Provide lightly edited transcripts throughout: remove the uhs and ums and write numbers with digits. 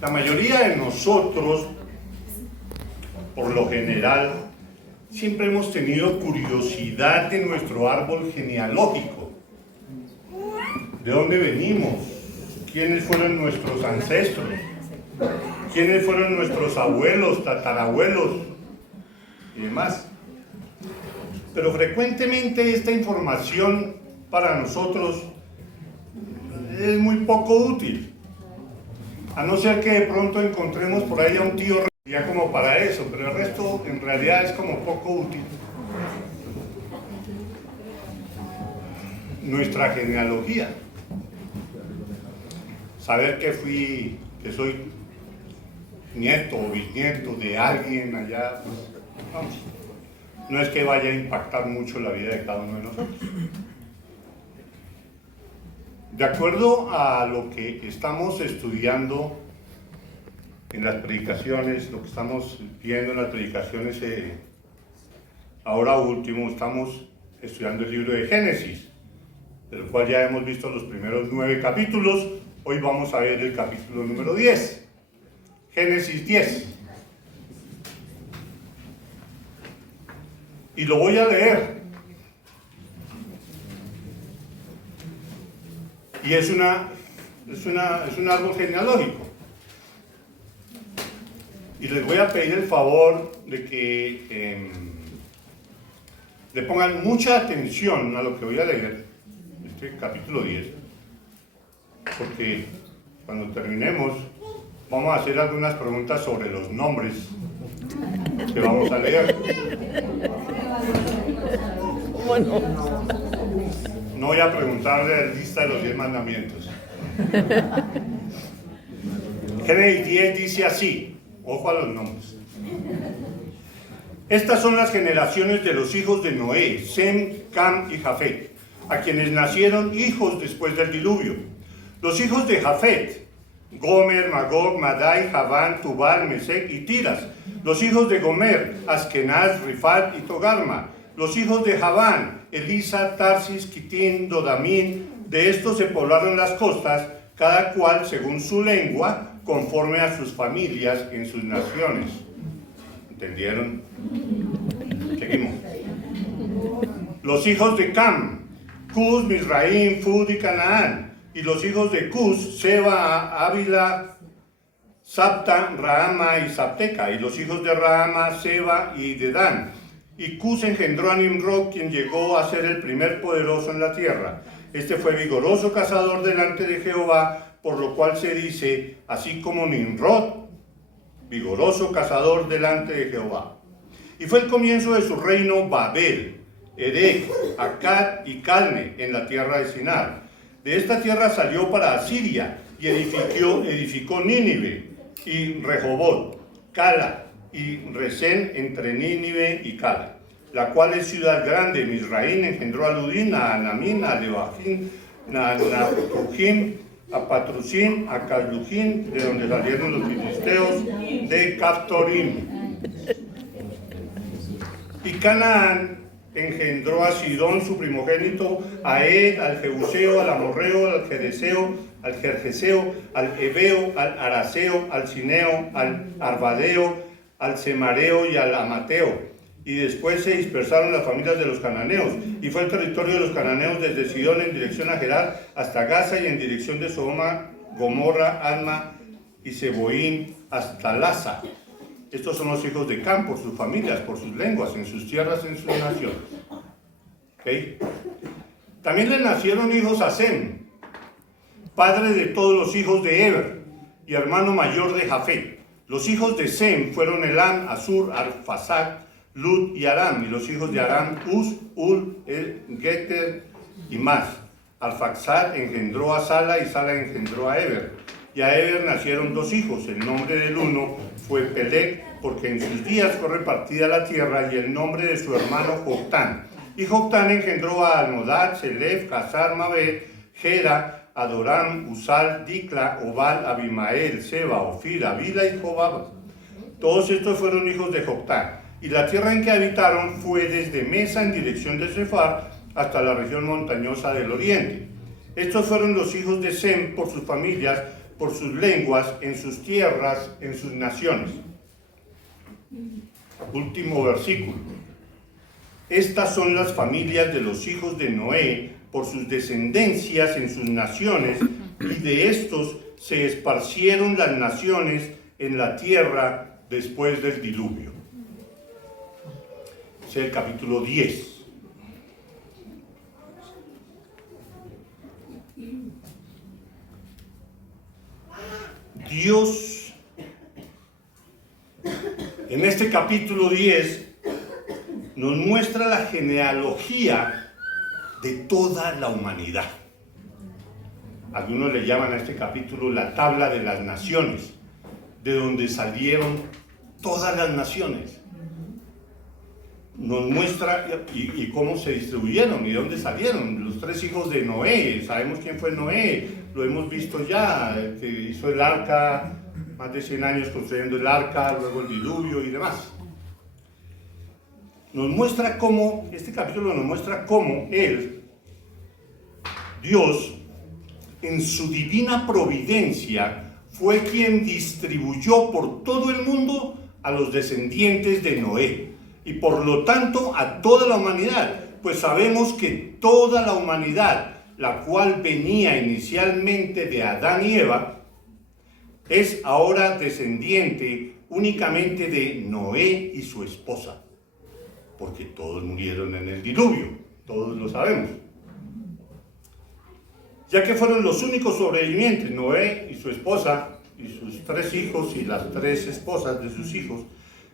La mayoría de nosotros, por lo general, siempre hemos tenido curiosidad de nuestro árbol genealógico. ¿De dónde venimos? ¿Quiénes fueron nuestros ancestros? ¿Quiénes fueron nuestros abuelos, tatarabuelos y demás? Pero frecuentemente esta información para nosotros es muy poco útil. A no ser que de pronto encontremos por ahí a un tío ya como para eso, pero el resto en realidad es como poco útil. Nuestra genealogía. Saber que soy nieto o bisnieto de alguien allá, pues, vamos, no es que vaya a impactar mucho la vida de cada uno de nosotros. De acuerdo a lo que estamos estudiando en las predicaciones, lo que estamos viendo en las predicaciones, ahora último estamos estudiando el libro de Génesis, del cual ya hemos visto los primeros 9 capítulos. Hoy vamos a ver el capítulo número 10, Génesis 10. Y lo voy a leer. Y es un árbol genealógico. Y les voy a pedir el favor de que le pongan mucha atención a lo que voy a leer, este capítulo 10, porque cuando terminemos vamos a hacer algunas preguntas sobre los nombres que vamos a leer. No voy a preguntarle la lista de los 10 mandamientos. Génesis 10 dice así, ojo a los nombres. Estas son las generaciones de los hijos de Noé, Sem, Cam y Jafet, a quienes nacieron hijos después del diluvio. Los hijos de Jafet, Gomer, Magog, Madai, Javán, Tubal, Mesec y Tiras. Los hijos de Gomer, Askenaz, Rifat y Togarma. Los hijos de Javán, Elisa, Tarsis, Kitín, Dodamín. De estos se poblaron las costas, cada cual según su lengua, conforme a sus familias en sus naciones. ¿Entendieron? Seguimos. Los hijos de Cam, Cus, Misraim, Fud y Canaán. Y los hijos de Cus, Seba, Ávila, Sapta, Rahama y Sapteca. Y los hijos de Rahama, Seba y Dedán. Y Cus engendró a Nimrod, quien llegó a ser el primer poderoso en la tierra. Este fue vigoroso cazador delante de Jehová, por lo cual se dice, así como Nimrod, vigoroso cazador delante de Jehová. Y fue el comienzo de su reino Babel, Erech, Akkad y Calne, en la tierra de Sinar. De esta tierra salió para Asiria, y edificó Nínive, y Rehobot, Cala, y Resén entre Nínive y Cala, la cual es ciudad grande. Misraín engendró a Ludín, a Anamín, a Lebajín, a Napujim, a Patrusim, a Caldujín, de donde salieron los filisteos de Caftorim. Y Canaán engendró a Sidón, su primogénito, a Ed, al Jebuseo, al Amorreo, al Gereseo, al Gergeseo, al Ebeo, al Araseo, al Cineo, al Arbadeo, al Semareo y al Amateo. Y después se dispersaron las familias de los cananeos, y fue el territorio de los cananeos desde Sidón en dirección a Gerar hasta Gaza, y en dirección de Sodoma, Gomorra, Adma y Seboín hasta Laza. Estos son los hijos de Cam, por sus familias, por sus lenguas, en sus tierras, en sus naciones. ¿Okay? También le nacieron hijos a Sem, padre de todos los hijos de Eber, y hermano mayor de Jafet. Los hijos de Sem fueron Elam, Asur, Arfaxad, Lud y Aram, y los hijos de Aram, Uz, Ul, Geter y más. Arfaxad engendró a Sala, y Sala engendró a Eber. Y a Eber nacieron 2 hijos. El nombre del uno fue Peleg, porque en sus días fue repartida la tierra, y el nombre de su hermano Joctán. Y Joctán engendró a Almodad, Selef, Hazar, Mabed, Gera, Adoram, Usal, Dicla, Obal, Abimael, Seba, Ofir, Avila y Jobab. Todos estos fueron hijos de Joctán. Y la tierra en que habitaron fue desde Mesa en dirección de Sefar hasta la región montañosa del oriente. Estos fueron los hijos de Sem por sus familias, por sus lenguas, en sus tierras, en sus naciones. Último versículo. Estas son las familias de los hijos de Noé por sus descendencias en sus naciones, y de estos se esparcieron las naciones en la tierra después del diluvio. Es el capítulo 10. Dios, en este capítulo 10, nos muestra la genealogía de toda la humanidad. Algunos le llaman a este capítulo la tabla de las naciones, de donde salieron todas las naciones. Nos muestra y cómo se distribuyeron y de dónde salieron. Los 3 hijos de Noé, sabemos quién fue Noé, lo hemos visto ya, que hizo el arca, más de 100 años construyendo el arca, luego el diluvio y demás. Nos muestra cómo, este capítulo nos muestra cómo Dios, en su divina providencia, fue quien distribuyó por todo el mundo a los descendientes de Noé, y por lo tanto a toda la humanidad, pues sabemos que toda la humanidad, la cual venía inicialmente de Adán y Eva, es ahora descendiente únicamente de Noé y su esposa, porque todos murieron en el diluvio, todos lo sabemos. Ya que fueron los únicos sobrevivientes, Noé y su esposa, y sus 3 hijos y las 3 esposas de sus hijos,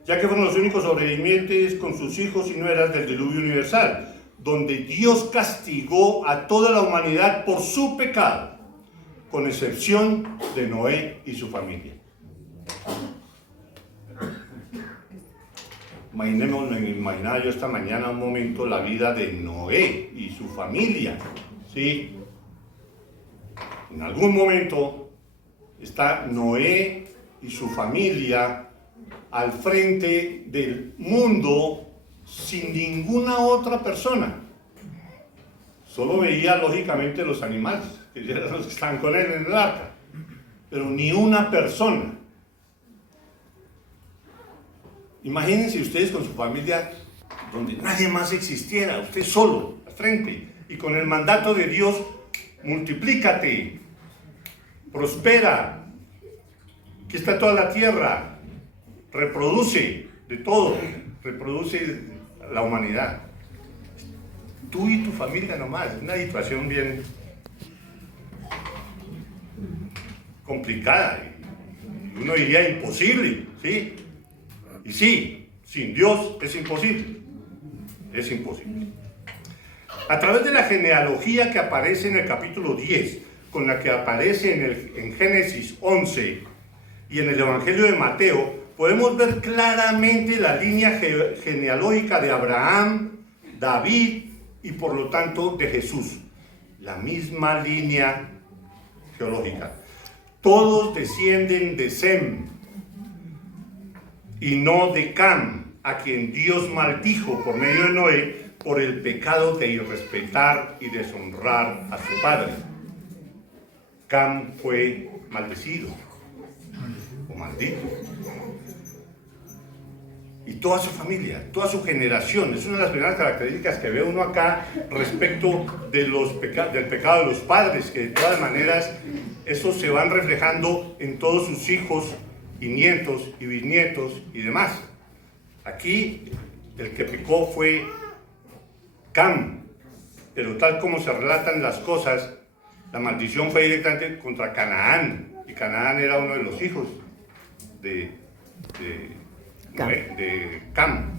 ya que fueron los únicos sobrevivientes con sus hijos y nueras del diluvio universal, donde Dios castigó a toda la humanidad por su pecado, con excepción de Noé y su familia. Imaginaba yo esta mañana un momento la vida de Noé y su familia, ¿sí? En algún momento está Noé y su familia al frente del mundo sin ninguna otra persona. Solo veía lógicamente los animales, que eran los que están con él en el arca, pero ni una persona. Imagínense ustedes con su familia, donde nadie más existiera, usted solo, al frente, y con el mandato de Dios: multiplícate, prospera, aquí está toda la tierra, reproduce de todo, reproduce la humanidad. Tú y tu familia nomás, es una situación bien complicada, uno diría imposible, ¿sí? Y sí, sin Dios es imposible, es imposible. A través de la genealogía que aparece en el capítulo 10, con la que aparece en Génesis 11 y en el Evangelio de Mateo, podemos ver claramente la línea genealógica de Abraham, David y por lo tanto de Jesús. La misma línea geológica. Todos descienden de Sem y no de Cam, a quien Dios maldijo por medio de Noé por el pecado de irrespetar y deshonrar a su padre. Cam fue maldecido o maldito. Y toda su familia, toda su generación, es una de las primeras características que ve uno acá respecto de del pecado de los padres, que de todas maneras esos se van reflejando en todos sus hijos y nietos y bisnietos y demás. Aquí el que pecó fue Cam, pero tal como se relatan las cosas, la maldición fue directamente contra Canaán, y Canaán era uno de los hijos de Cam.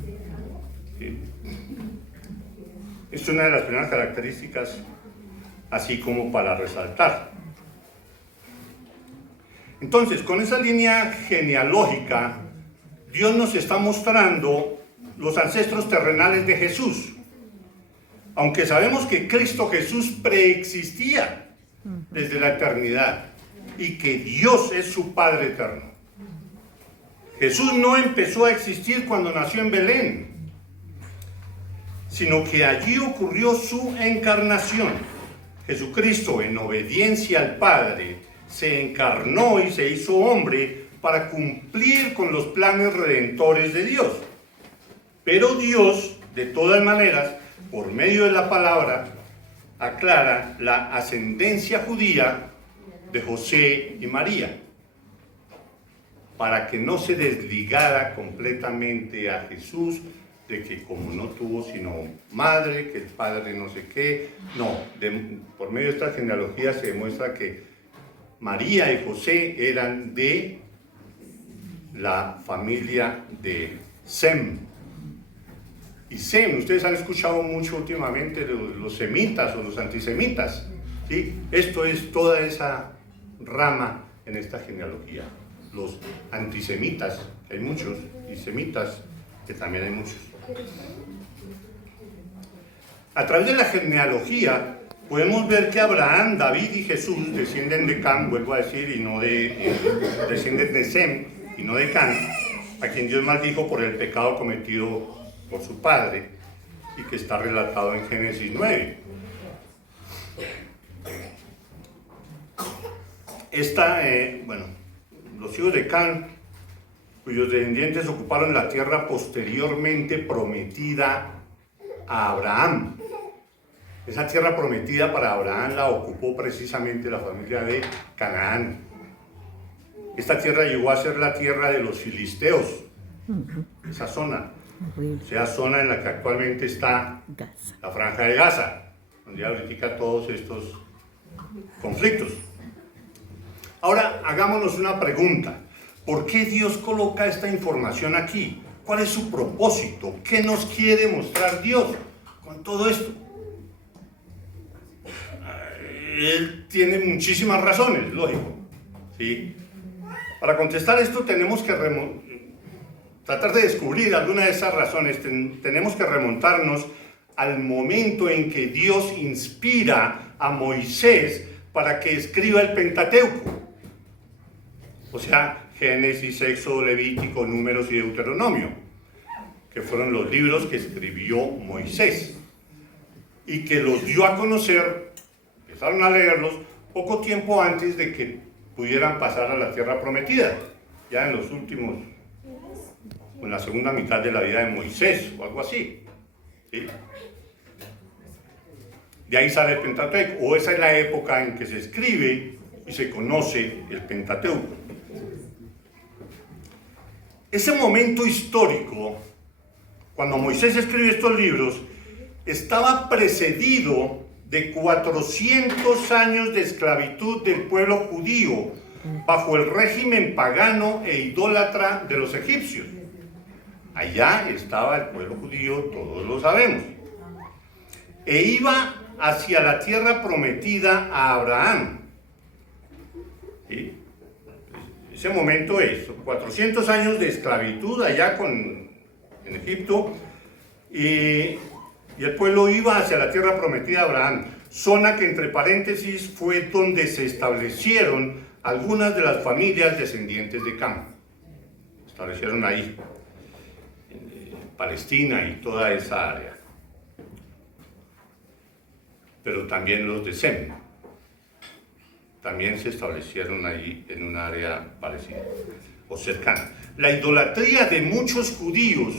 Es una de las primeras características, así como para resaltar. Entonces, con esa línea genealógica, Dios nos está mostrando los ancestros terrenales de Jesús. Aunque sabemos que Cristo Jesús preexistía desde la eternidad y que Dios es su Padre eterno. Jesús no empezó a existir cuando nació en Belén, sino que allí ocurrió su encarnación. Jesucristo, en obediencia al Padre, se encarnó y se hizo hombre para cumplir con los planes redentores de Dios. Pero Dios, de todas maneras, por medio de la palabra, aclara la ascendencia judía de José y María, para que no se desligara completamente a Jesús de que como no tuvo sino madre, que el padre no sé qué. No, por medio de esta genealogía se demuestra que María y José eran de la familia de Sem. Y Sem, ustedes han escuchado mucho últimamente los semitas o los antisemitas, ¿sí? Esto es toda esa rama en esta genealogía. Los antisemitas, que hay muchos, y semitas, que también hay muchos. A través de la genealogía podemos ver que Abraham, David y Jesús descienden de Cam, vuelvo a decir, y no descienden de Sem y no de Cam, a quien Dios maldijo por el pecado cometido por su padre y que está relatado en Génesis 9. Los hijos de Cam, cuyos descendientes ocuparon la tierra posteriormente prometida a Abraham. Esa tierra prometida para Abraham la ocupó precisamente la familia de Canaán. Esta tierra llegó a ser la tierra de los filisteos, esa zona, o sea, zona en la que actualmente está la Franja de Gaza, donde ahorita todos estos conflictos. Ahora, hagámonos una pregunta. ¿Por qué Dios coloca esta información aquí? ¿Cuál es su propósito? ¿Qué nos quiere mostrar Dios con todo esto? Él tiene muchísimas razones, lógico, ¿sí? Para contestar esto tenemos que tratar de descubrir alguna de esas razones. Tenemos que remontarnos al momento en que Dios inspira a Moisés para que escriba el Pentateuco. O sea, Génesis, Éxodo, Levítico, Números y Deuteronomio, que fueron los libros que escribió Moisés y que los dio a conocer, empezaron a leerlos poco tiempo antes de que pudieran pasar a la tierra prometida, ya en los últimos, en la segunda mitad de la vida de Moisés o algo así, ¿sí? De ahí sale el Pentateuco, o esa es la época en que se escribe y se conoce el Pentateuco. Ese momento histórico, cuando Moisés escribe estos libros, estaba precedido de 400 años de esclavitud del pueblo judío bajo el régimen pagano e idólatra de los egipcios. Allá estaba el pueblo judío, todos lo sabemos. E iba hacia la tierra prometida a Abraham. ¿Sí? Ese momento es 400 años de esclavitud allá en Egipto, y el pueblo iba hacia la tierra prometida a Abraham, zona que entre paréntesis fue donde se establecieron algunas de las familias descendientes de Cam. Se establecieron ahí, en Palestina y toda esa área. Pero también los de Sem también se establecieron ahí en un área parecida o cercana. La idolatría de muchos judíos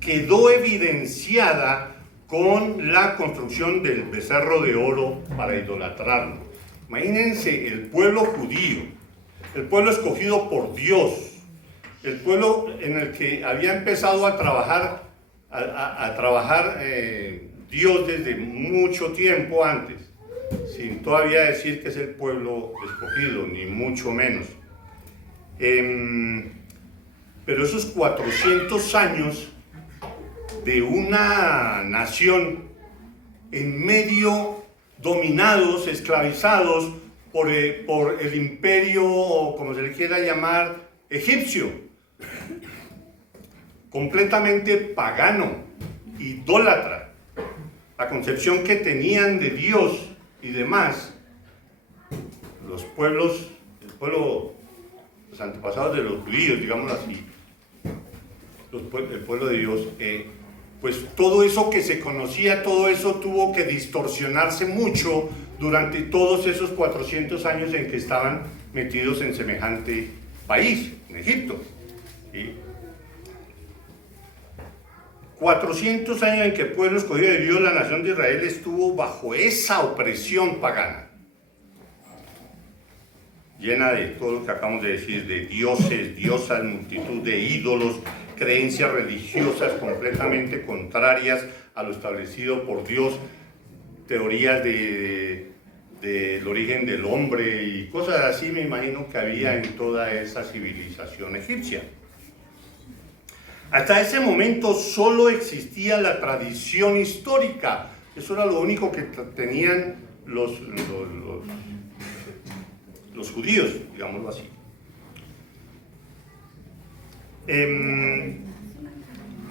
quedó evidenciada con la construcción del becerro de oro para idolatrarlo. Imagínense el pueblo judío, el pueblo escogido por Dios, el pueblo en el que había empezado a trabajar Dios desde mucho tiempo antes, sin todavía decir que es el pueblo escogido, ni mucho menos. Pero esos 400 años de una nación en medio, dominados, esclavizados por el imperio, o como se le quiera llamar, egipcio, completamente pagano, idólatra. La concepción que tenían de Dios y demás, los antepasados de los judíos, digamos así, el pueblo de Dios, pues todo eso que se conocía, todo eso tuvo que distorsionarse mucho durante todos esos 400 años en que estaban metidos en semejante país, en Egipto. ¿Sí? 400 años en que el pueblo escogido de Dios, la nación de Israel, estuvo bajo esa opresión pagana, llena de todo lo que acabamos de decir, de dioses, diosas, multitud de ídolos, creencias religiosas completamente contrarias a lo establecido por Dios, teorías del origen del hombre y cosas así, me imagino que había en toda esa civilización egipcia. Hasta ese momento solo existía la tradición histórica. Eso era lo único que tenían los judíos, digámoslo así.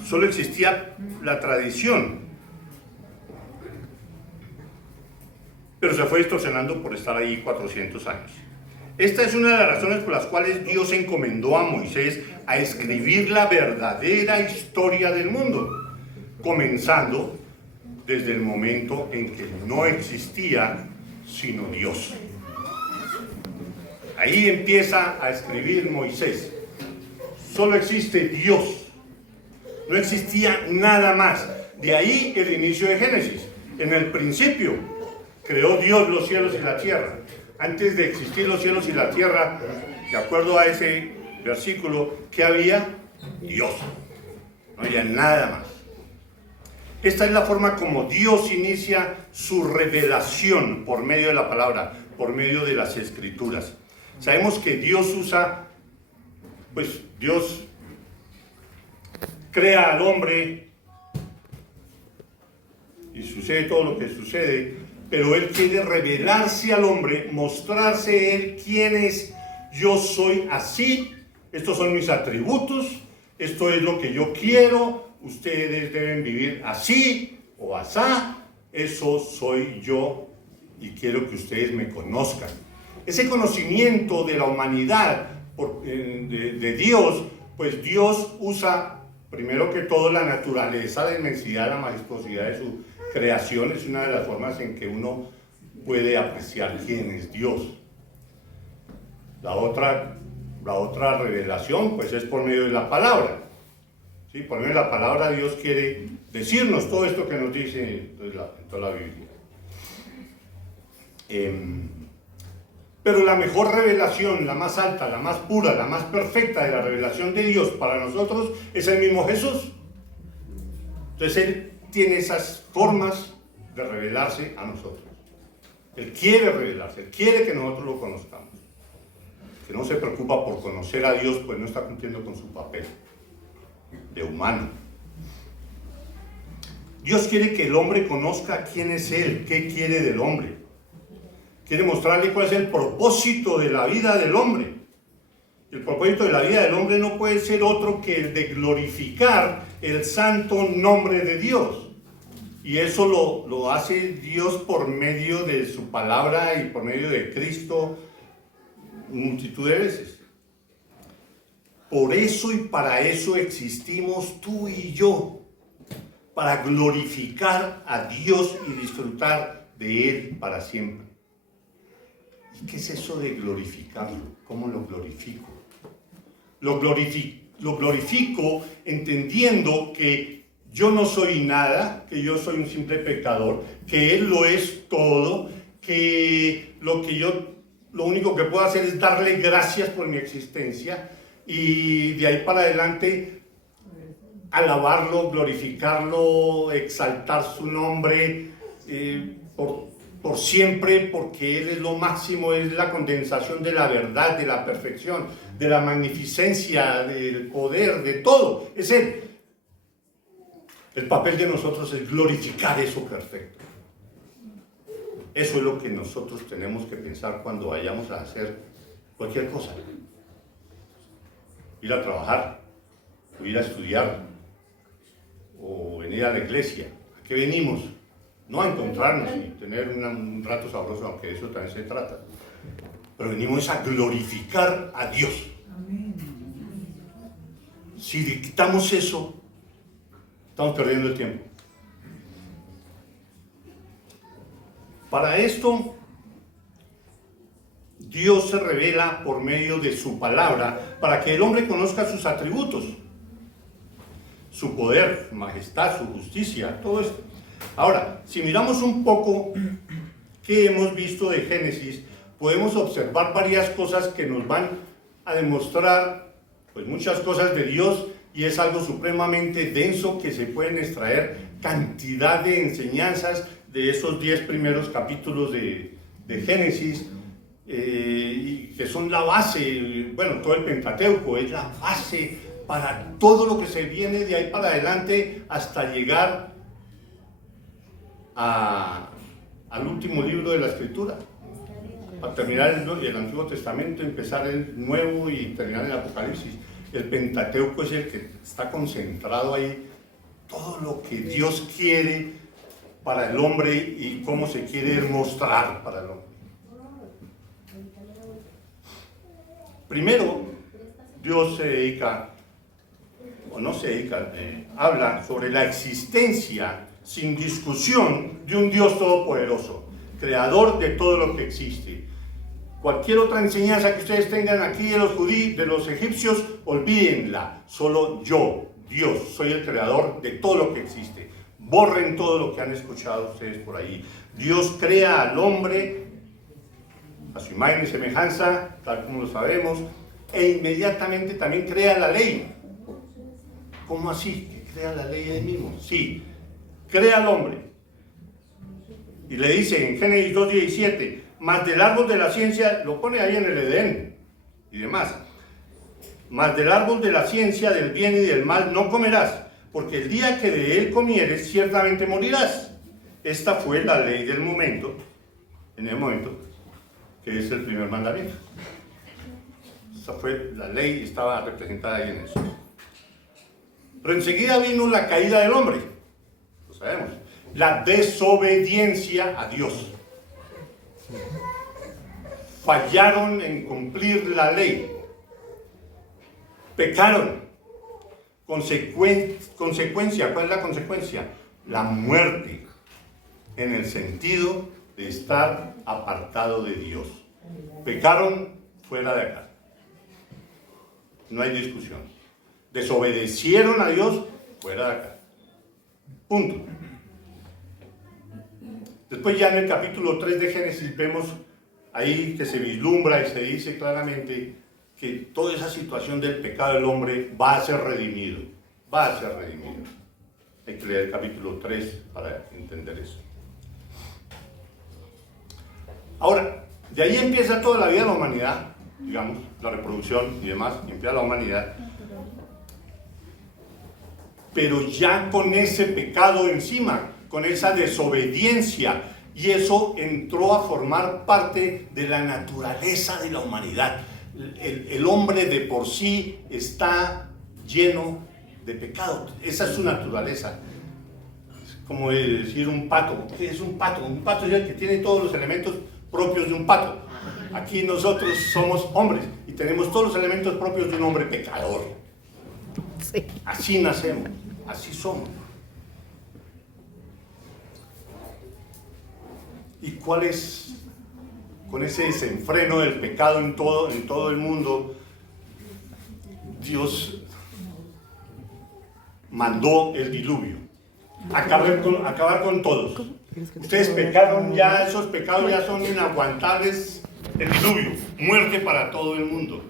Solo existía la tradición, pero se fue distorsionando por estar ahí 400 años. Esta es una de las razones por las cuales Dios encomendó a Moisés a escribir la verdadera historia del mundo, comenzando desde el momento en que no existía sino Dios. Ahí empieza a escribir Moisés. Solo existe Dios. No existía nada más. De ahí el inicio de Génesis. En el principio creó Dios los cielos y la tierra. Antes de existir los cielos y la tierra, de acuerdo a ese versículo, ¿qué había? Dios. No había nada más. Esta es la forma como Dios inicia su revelación por medio de la palabra, por medio de las escrituras. Sabemos que Dios usa, pues Dios crea al hombre y sucede todo lo que sucede, pero Él quiere revelarse al hombre, mostrarse Él quién es. Yo soy así, estos son mis atributos, esto es lo que yo quiero, ustedes deben vivir así o asá, eso soy yo y quiero que ustedes me conozcan. Ese conocimiento de la humanidad de Dios, pues Dios usa primero que todo la naturaleza, la inmensidad, la majestuosidad de su creación. Es una de las formas en que uno puede apreciar quién es Dios. La otra revelación pues es por medio de la palabra. ¿Sí? Por medio de la palabra Dios quiere decirnos todo esto que nos dice en toda la Biblia. Pero la mejor revelación, la más alta, la más pura, la más perfecta de la revelación de Dios para nosotros es el mismo Jesús. Entonces Él tiene esas formas de revelarse a nosotros. Él quiere revelarse, Él quiere que nosotros lo conozcamos. Que no se preocupa por conocer a Dios, pues no está cumpliendo con su papel de humano. Dios quiere que el hombre conozca quién es Él, qué quiere del hombre. Quiere mostrarle cuál es el propósito de la vida del hombre. El propósito de la vida del hombre no puede ser otro que el de glorificar el santo nombre de Dios. Y eso lo hace Dios por medio de su palabra y por medio de Cristo multitud de veces. Por eso y para eso existimos tú y yo, para glorificar a Dios y disfrutar de Él para siempre. ¿Y qué es eso de glorificarlo? ¿Cómo lo glorifico? Lo glorifico entendiendo que yo no soy nada, que yo soy un simple pecador, que Él lo es todo, que lo único que puedo hacer es darle gracias por mi existencia y de ahí para adelante alabarlo, glorificarlo, exaltar su nombre por siempre, porque Él es lo máximo, es la condensación de la verdad, de la perfección, de la magnificencia, del poder, de todo. Es Él. El papel de nosotros es glorificar eso perfecto. Eso es lo que nosotros tenemos que pensar cuando vayamos a hacer cualquier cosa. Ir a trabajar, o ir a estudiar, o venir a la iglesia. ¿A qué venimos? No a encontrarnos y tener un rato sabroso, aunque de eso también se trata. Pero venimos a glorificar a Dios. Si dictamos eso, estamos perdiendo el tiempo. Para esto Dios se revela por medio de su palabra para que el hombre conozca sus atributos, su poder, su majestad, su justicia, todo esto. Ahora, si miramos un poco qué hemos visto de Génesis, podemos observar varias cosas que nos van a demostrar pues muchas cosas de Dios, y es algo supremamente denso que se pueden extraer cantidad de enseñanzas de esos 10 primeros capítulos de Génesis, y que son la base. Bueno, todo el Pentateuco es la base para todo lo que se viene de ahí para adelante hasta llegar al último libro de la Escritura, para terminar el Antiguo Testamento, empezar el Nuevo y terminar el Apocalipsis. El Pentateuco es el que está concentrado ahí, todo lo que Dios quiere para el hombre y cómo se quiere mostrar para el hombre. Primero, Dios se dedica, o no se dedica, habla sobre la existencia sin discusión de un Dios todopoderoso, creador de todo lo que existe. Cualquier otra enseñanza que ustedes tengan aquí de los judíos, de los egipcios, olvídenla. Solo yo, Dios, soy el creador de todo lo que existe. Borren todo lo que han escuchado ustedes por ahí. Dios crea al hombre a su imagen y semejanza, tal como lo sabemos, e inmediatamente también crea la ley. ¿Cómo así? ¿Que crea la ley ahí mismo? Sí, crea al hombre. Y le dice en Génesis 2:17, mas del árbol de la ciencia, lo pone ahí en el Edén y demás, mas del árbol de la ciencia del bien y del mal no comerás, porque el día que de él comieres ciertamente morirás. Esta fue la ley del momento, en el momento que es el primer mandamiento. Esta fue la ley, estaba representada ahí en eso. Pero enseguida vino la caída del hombre, lo sabemos, la desobediencia a Dios. Fallaron en cumplir la ley, pecaron. Consecuencia, ¿cuál es la consecuencia? La muerte, en el sentido de estar apartado de Dios. Pecaron fuera de acá, no hay discusión. Desobedecieron a Dios fuera de acá, punto. Después ya en el capítulo 3 de Génesis vemos ahí que se vislumbra y se dice claramente que toda esa situación del pecado del hombre va a ser redimido. Va a ser redimido. Hay que leer el capítulo 3 para entender eso. Ahora, de ahí empieza toda la vida de la humanidad, digamos, la reproducción y demás, empieza la humanidad. Pero ya con ese pecado encima, con esa desobediencia, y eso entró a formar parte de la naturaleza de la humanidad. El hombre de por sí está lleno de pecado, esa es su naturaleza. Es como decir un pato. ¿Qué es un pato? Un pato es el que tiene todos los elementos propios de un pato. Aquí nosotros somos hombres y tenemos todos los elementos propios de un hombre pecador. Sí. Así nacemos, así somos. ¿Y cuál es, con ese desenfreno del pecado en todo el mundo, Dios mandó el diluvio? Acabar con todos. Ustedes pecaron ya, esos pecados ya son inaguantables. El diluvio, muerte para todo el mundo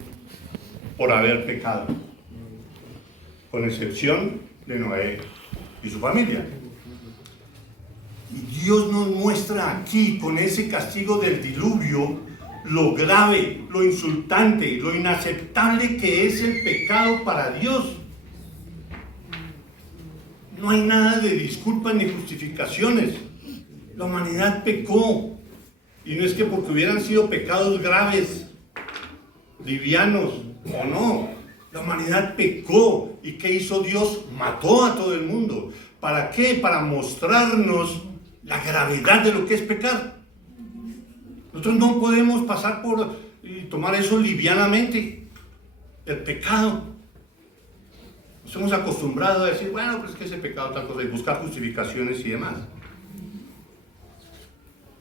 por haber pecado, con excepción de Noé y su familia. Y Dios nos muestra aquí, con ese castigo del diluvio, lo grave, lo insultante, lo inaceptable que es el pecado para Dios. No hay nada de disculpas ni justificaciones. La humanidad pecó. Y no es que porque hubieran sido pecados graves, livianos o no. La humanidad pecó. ¿Y qué hizo Dios? Mató a todo el mundo. ¿Para qué? Para mostrarnos la gravedad de lo que es pecar. Nosotros no podemos pasar por y tomar eso livianamente. El pecado. Nos hemos acostumbrado a decir, bueno, pues que ese pecado tal cosa, y buscar justificaciones y demás.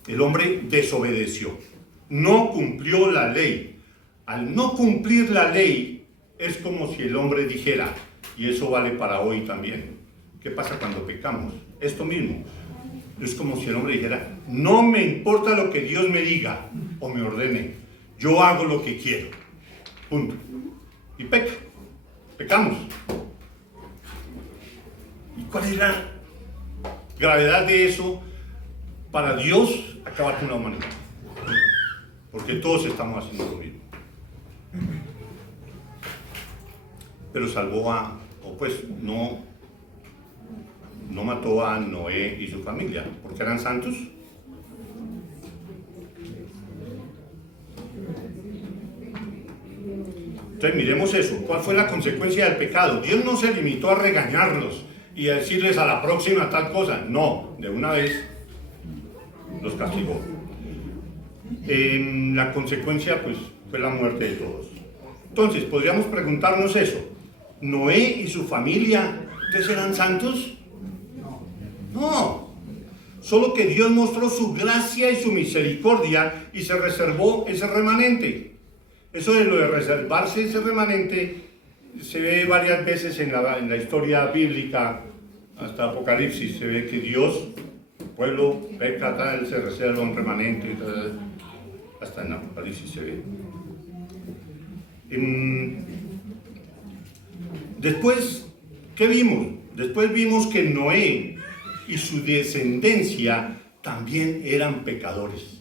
El hombre desobedeció. no cumplió la ley. Al no cumplir la ley, es como si el hombre dijera, y eso vale para hoy también. ¿Qué pasa cuando pecamos? Esto mismo. Es como si el hombre dijera, no me importa lo que Dios me diga o me ordene, yo hago lo que quiero. Punto. Y pecamos. ¿Y cuál es la gravedad de eso? Para Dios, acabar con la humanidad. Porque todos estamos haciendo lo mismo. Pero salvó no mató a Noé y su familia, porque eran santos. Entonces miremos eso. ¿Cuál fue la consecuencia del pecado? Dios no se limitó a regañarlos y a decirles a la próxima tal cosa. No, de una vez los castigó. La consecuencia pues fue la muerte de todos. Entonces podríamos preguntarnos eso. ¿Noé y su familia, ustedes eran santos? No. Solo que Dios mostró su gracia y su misericordia y se reservó ese remanente. Eso de lo de reservarse ese remanente se ve varias veces en la historia bíblica, hasta Apocalipsis. Se ve que Dios, pueblo, peca, tal, se reserva un remanente, tal, hasta en Apocalipsis se ve. Después, ¿qué vimos? Después vimos que Noé y su descendencia también eran pecadores.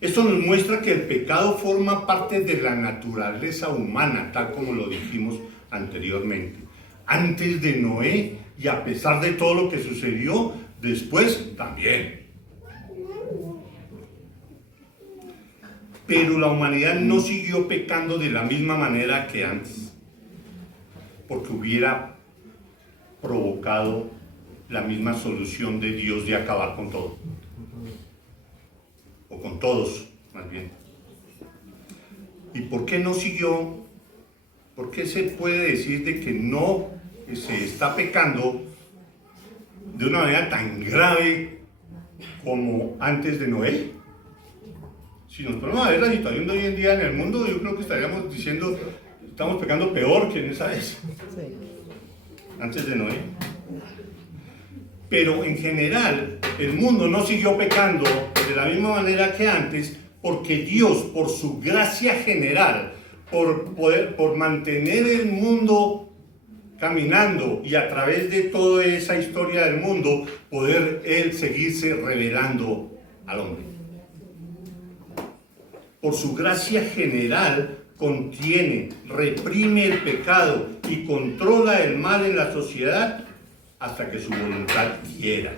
Esto nos muestra que el pecado forma parte de la naturaleza humana, tal como lo dijimos anteriormente. Antes de Noé y a pesar de todo lo que sucedió, después también. Pero la humanidad no siguió pecando de la misma manera que antes, porque hubiera provocado la misma solución de Dios de acabar con todo. O con todos, más bien. ¿Y por qué no siguió? ¿Por qué se puede decir de que no se está pecando de una manera tan grave como antes de Noé? Si nos ponemos a ver la situación de hoy en día en el mundo, yo creo que estaríamos diciendo, estamos pecando peor que en esa vez, antes de Noé. Pero en general, el mundo no siguió pecando de la misma manera que antes, porque Dios, por su gracia general, por mantener el mundo caminando y a través de toda esa historia del mundo, poder Él seguirse revelando al hombre. Por su gracia general, contiene, reprime el pecado y controla el mal en la sociedad hasta que su voluntad quiera.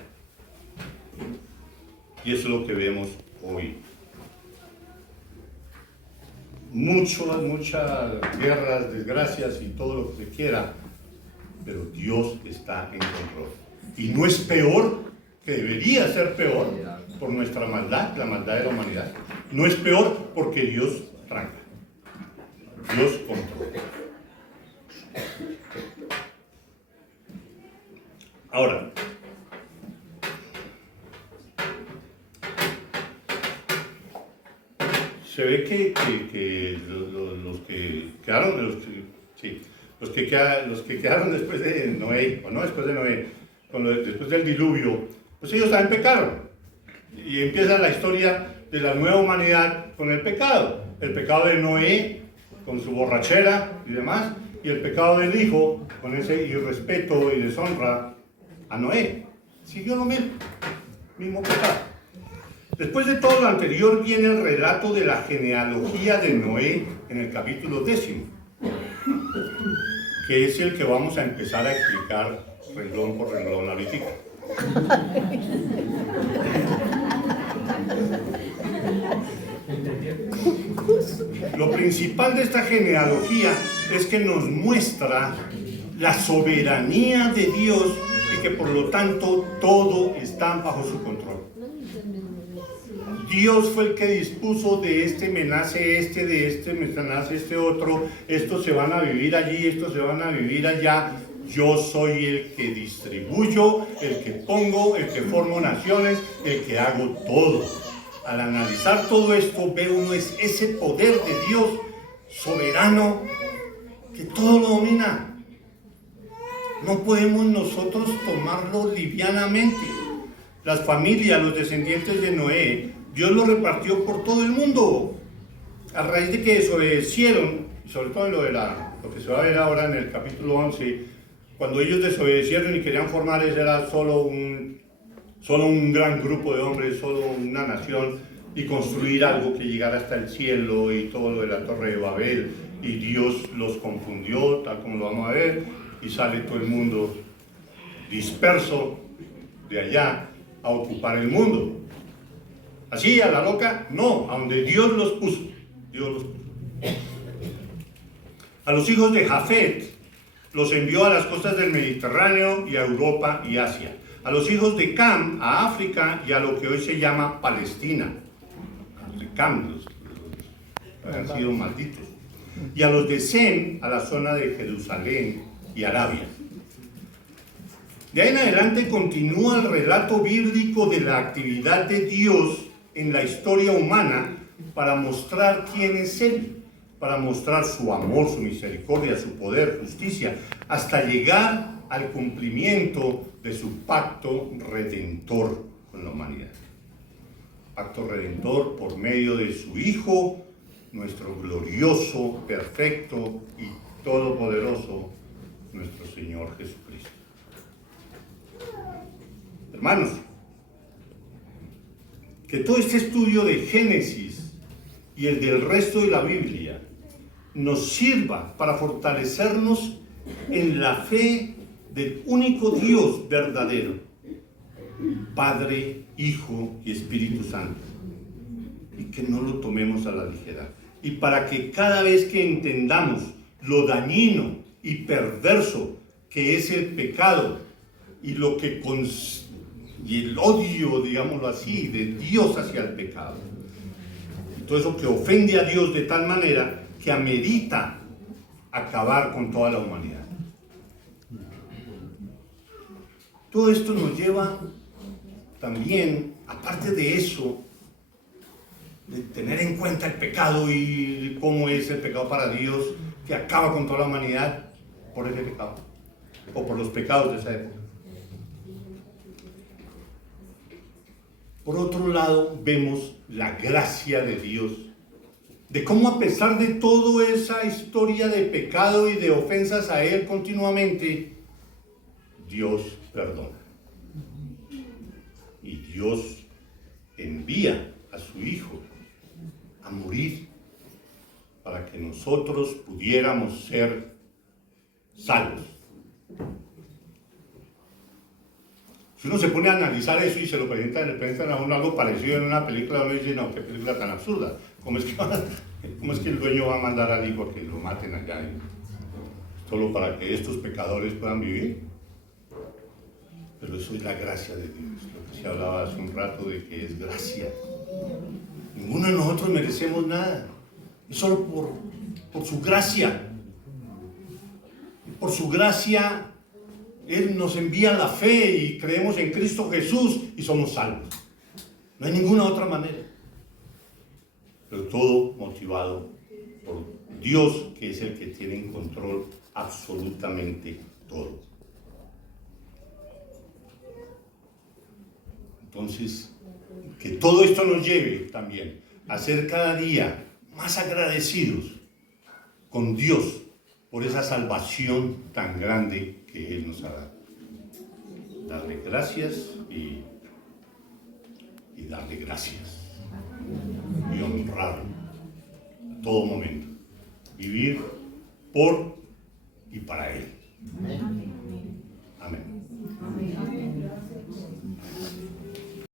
Y eso es lo que vemos hoy. Muchas guerras, desgracias y todo lo que se quiera, pero Dios está en control. Y no es peor, que debería ser peor, por nuestra maldad, la maldad de la humanidad. No es peor porque Dios tranca. Dios controla. Ahora, se ve que los que quedaron, los que quedaron después de Noé, o no después de Noé, después del diluvio, pues ellos también pecaron. Y empieza la historia de la nueva humanidad con el pecado. El pecado de Noé, con su borrachera y demás, y el pecado del hijo, con ese irrespeto y deshonra a Noé. Siguió lo mismo pecado. Después de todo lo anterior viene el relato de la genealogía de Noé en el capítulo 10, que es el que vamos a empezar a explicar renglón por renglón ahorita. Lo principal de esta genealogía es que nos muestra la soberanía de Dios y que por lo tanto todo está bajo su control. Dios fue el que dispuso de este me nace este, de este me nace este otro, estos se van a vivir allí, estos se van a vivir allá. Yo soy el que distribuyo, el que pongo, el que formo naciones, el que hago todo. al analizar todo esto, ve uno es ese poder de Dios soberano que todo lo domina. No podemos nosotros tomarlo livianamente. Las familias, los descendientes de Noé, Dios los repartió por todo el mundo. A raíz de que desobedecieron, y sobre todo en lo que se va a ver ahora en el capítulo 11, cuando ellos desobedecieron y querían formar, ese era solo un gran grupo de hombres, solo una nación, y construir algo que llegara hasta el cielo y todo lo de la Torre de Babel, y Dios los confundió, tal como lo vamos a ver, y sale todo el mundo disperso de allá a ocupar el mundo. Así, a la loca, no, a donde Dios los puso. Dios los puso. A los hijos de Jafet los envió a las costas del Mediterráneo y a Europa y Asia. A los hijos de Cam, a África y a lo que hoy se llama Palestina. A los de Cam, los han sido malditos. Y a los de Sem, a la zona de Jerusalén y Arabia. De ahí en adelante continúa el relato bíblico de la actividad de Dios en la historia humana para mostrar quién es Él, para mostrar su amor, su misericordia, su poder, justicia, hasta llegar al cumplimiento de su pacto redentor con la humanidad. Pacto redentor por medio de su Hijo, nuestro glorioso, perfecto y todopoderoso, nuestro Señor Jesucristo. Hermanos, que todo este estudio de Génesis y el del resto de la Biblia nos sirva para fortalecernos en la fe del único Dios verdadero, Padre, Hijo y Espíritu Santo, y que no lo tomemos a la ligera. Y para que cada vez que entendamos lo dañino y perverso que es el pecado y y el odio, digámoslo así, de Dios hacia el pecado, y todo eso que ofende a Dios de tal manera que amerita acabar con toda la humanidad. Todo esto nos lleva también, aparte de eso, de tener en cuenta el pecado y cómo es el pecado para Dios, que acaba con toda la humanidad por ese pecado, o por los pecados de esa época. Por otro lado, vemos la gracia de Dios, de cómo a pesar de toda esa historia de pecado y de ofensas a Él continuamente, Dios perdona. Y Dios envía a su Hijo a morir para que nosotros pudiéramos ser salvos. Si uno se pone a analizar eso y se lo presentan a uno algo parecido en una película, uno dice, no, qué película tan absurda. ¿Cómo es que el dueño va a mandar al hijo a que lo maten allá? Solo para que estos pecadores puedan vivir. Pero eso es la gracia de Dios, lo que se hablaba hace un rato de que es gracia. Ninguno de nosotros merecemos nada, es solo por su gracia. Por su gracia, Él nos envía la fe y creemos en Cristo Jesús y somos salvos. No hay ninguna otra manera. Pero todo motivado por Dios, que es el que tiene en control absolutamente todo. Entonces, que todo esto nos lleve también a ser cada día más agradecidos con Dios por esa salvación tan grande que Él nos ha dado. Darle gracias y darle gracias. Y honrarlo a todo momento. Vivir por y para Él. Amén. Amén.